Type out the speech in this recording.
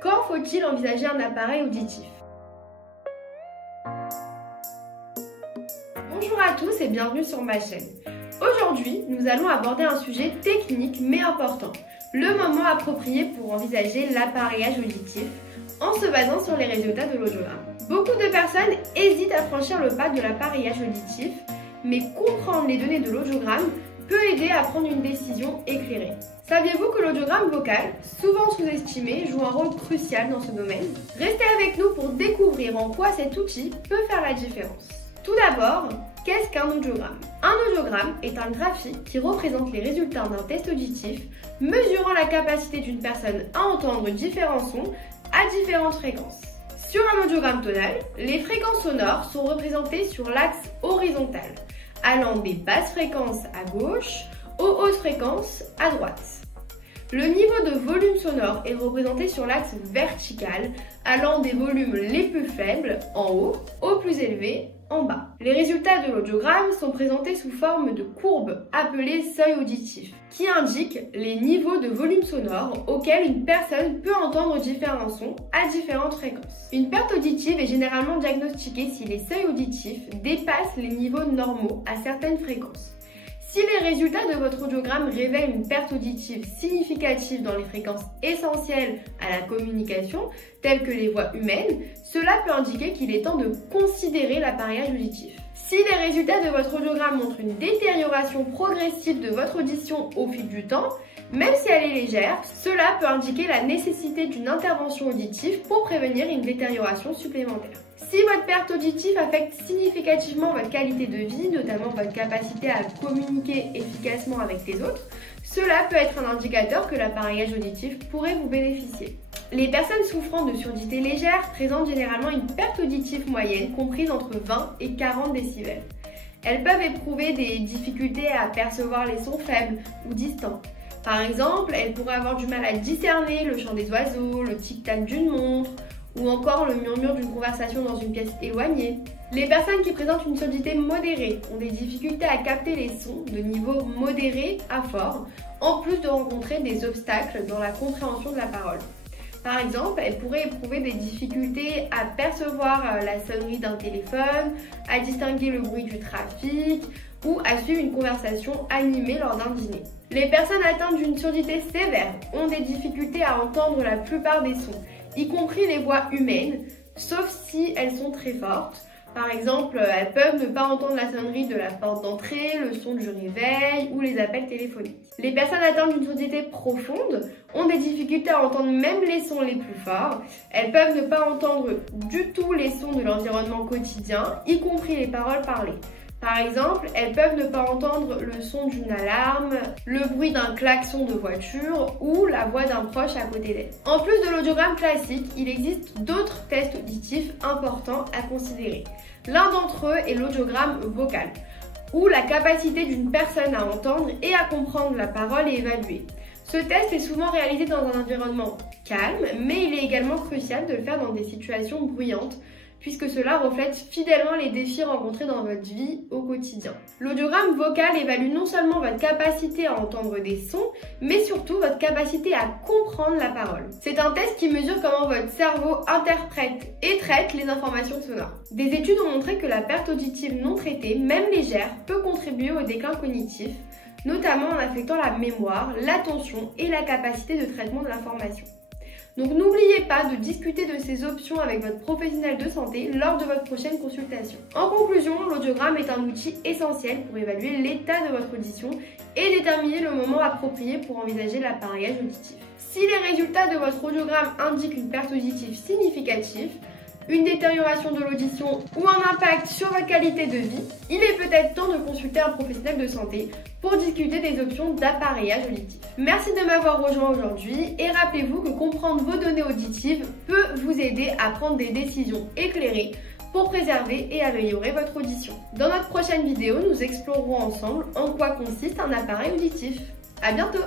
Quand faut-il envisager un appareil auditif? Bonjour à tous et bienvenue sur ma chaîne. Aujourd'hui, nous allons aborder un sujet technique mais important, le moment approprié pour envisager l'appareillage auditif en se basant sur les résultats de l'audiogramme. Beaucoup de personnes hésitent à franchir le pas de l'appareillage auditif, mais comprendre les données de l'audiogramme peut aider à prendre une décision éclairée. Saviez-vous que l'audiogramme vocal, souvent sous-estimé, joue un rôle crucial dans ce domaine? Restez avec nous pour découvrir en quoi cet outil peut faire la différence. Tout d'abord, qu'est-ce qu'un audiogramme? Un audiogramme est un graphique qui représente les résultats d'un test auditif mesurant la capacité d'une personne à entendre différents sons à différentes fréquences. Sur un audiogramme tonal, les fréquences sonores sont représentées sur l'axe horizontal, allant des basses fréquences à gauche aux hautes fréquences à droite. Le niveau de volume sonore est représenté sur l'axe vertical, allant des volumes les plus faibles en haut aux plus élevés en bas. Les résultats de l'audiogramme sont présentés sous forme de courbes appelées seuils auditifs, qui indiquent les niveaux de volume sonore auxquels une personne peut entendre différents sons à différentes fréquences. Une perte auditive est généralement diagnostiquée si les seuils auditifs dépassent les niveaux normaux à certaines fréquences. Si les résultats de votre audiogramme révèlent une perte auditive significative dans les fréquences essentielles à la communication, telles que les voix humaines, cela peut indiquer qu'il est temps de considérer l'appareillage auditif. Si les résultats de votre audiogramme montrent une détérioration progressive de votre audition au fil du temps, même si elle est légère, cela peut indiquer la nécessité d'une intervention auditive pour prévenir une détérioration supplémentaire. Si votre perte auditive affecte significativement votre qualité de vie, notamment votre capacité à communiquer efficacement avec les autres, cela peut être un indicateur que l'appareillage auditif pourrait vous bénéficier. Les personnes souffrant de surdité légère présentent généralement une perte auditive moyenne comprise entre 20 et 40 décibels. Elles peuvent éprouver des difficultés à percevoir les sons faibles ou distants. Par exemple, elles pourraient avoir du mal à discerner le chant des oiseaux, le tic-tac d'une montre, ou encore le murmure d'une conversation dans une pièce éloignée. Les personnes qui présentent une surdité modérée ont des difficultés à capter les sons de niveau modéré à fort, en plus de rencontrer des obstacles dans la compréhension de la parole. Par exemple, elles pourraient éprouver des difficultés à percevoir la sonnerie d'un téléphone, à distinguer le bruit du trafic ou à suivre une conversation animée lors d'un dîner. Les personnes atteintes d'une surdité sévère ont des difficultés à entendre la plupart des sons, y compris les voix humaines, sauf si elles sont très fortes. Par exemple, elles peuvent ne pas entendre la sonnerie de la porte d'entrée, le son du réveil ou les appels téléphoniques. Les personnes atteintes d'une surdité profonde ont des difficultés à entendre même les sons les plus forts. Elles peuvent ne pas entendre du tout les sons de l'environnement quotidien, y compris les paroles parlées. Par exemple, elles peuvent ne pas entendre le son d'une alarme, le bruit d'un klaxon de voiture ou la voix d'un proche à côté d'elle. En plus de l'audiogramme classique, il existe d'autres tests auditifs importants à considérer. L'un d'entre eux est l'audiogramme vocal, où la capacité d'une personne à entendre et à comprendre la parole est évaluée. Ce test est souvent réalisé dans un environnement calme, mais il est également crucial de le faire dans des situations bruyantes, puisque cela reflète fidèlement les défis rencontrés dans votre vie au quotidien. L'audiogramme vocal évalue non seulement votre capacité à entendre des sons, mais surtout votre capacité à comprendre la parole. C'est un test qui mesure comment votre cerveau interprète et traite les informations sonores. Des études ont montré que la perte auditive non traitée, même légère, peut contribuer au déclin cognitif, notamment en affectant la mémoire, l'attention et la capacité de traitement de l'information. Donc n'oubliez pas de discuter de ces options avec votre professionnel de santé lors de votre prochaine consultation. En conclusion, l'audiogramme est un outil essentiel pour évaluer l'état de votre audition et déterminer le moment approprié pour envisager l'appareillage auditif. Si les résultats de votre audiogramme indiquent une perte auditive significative, une détérioration de l'audition ou un impact sur votre qualité de vie, il est peut-être temps de consulter un professionnel de santé pour discuter des options d'appareillage auditif. Merci de m'avoir rejoint aujourd'hui et rappelez-vous que comprendre vos données auditives peut vous aider à prendre des décisions éclairées pour préserver et améliorer votre audition. Dans notre prochaine vidéo, nous explorerons ensemble en quoi consiste un appareil auditif. À bientôt!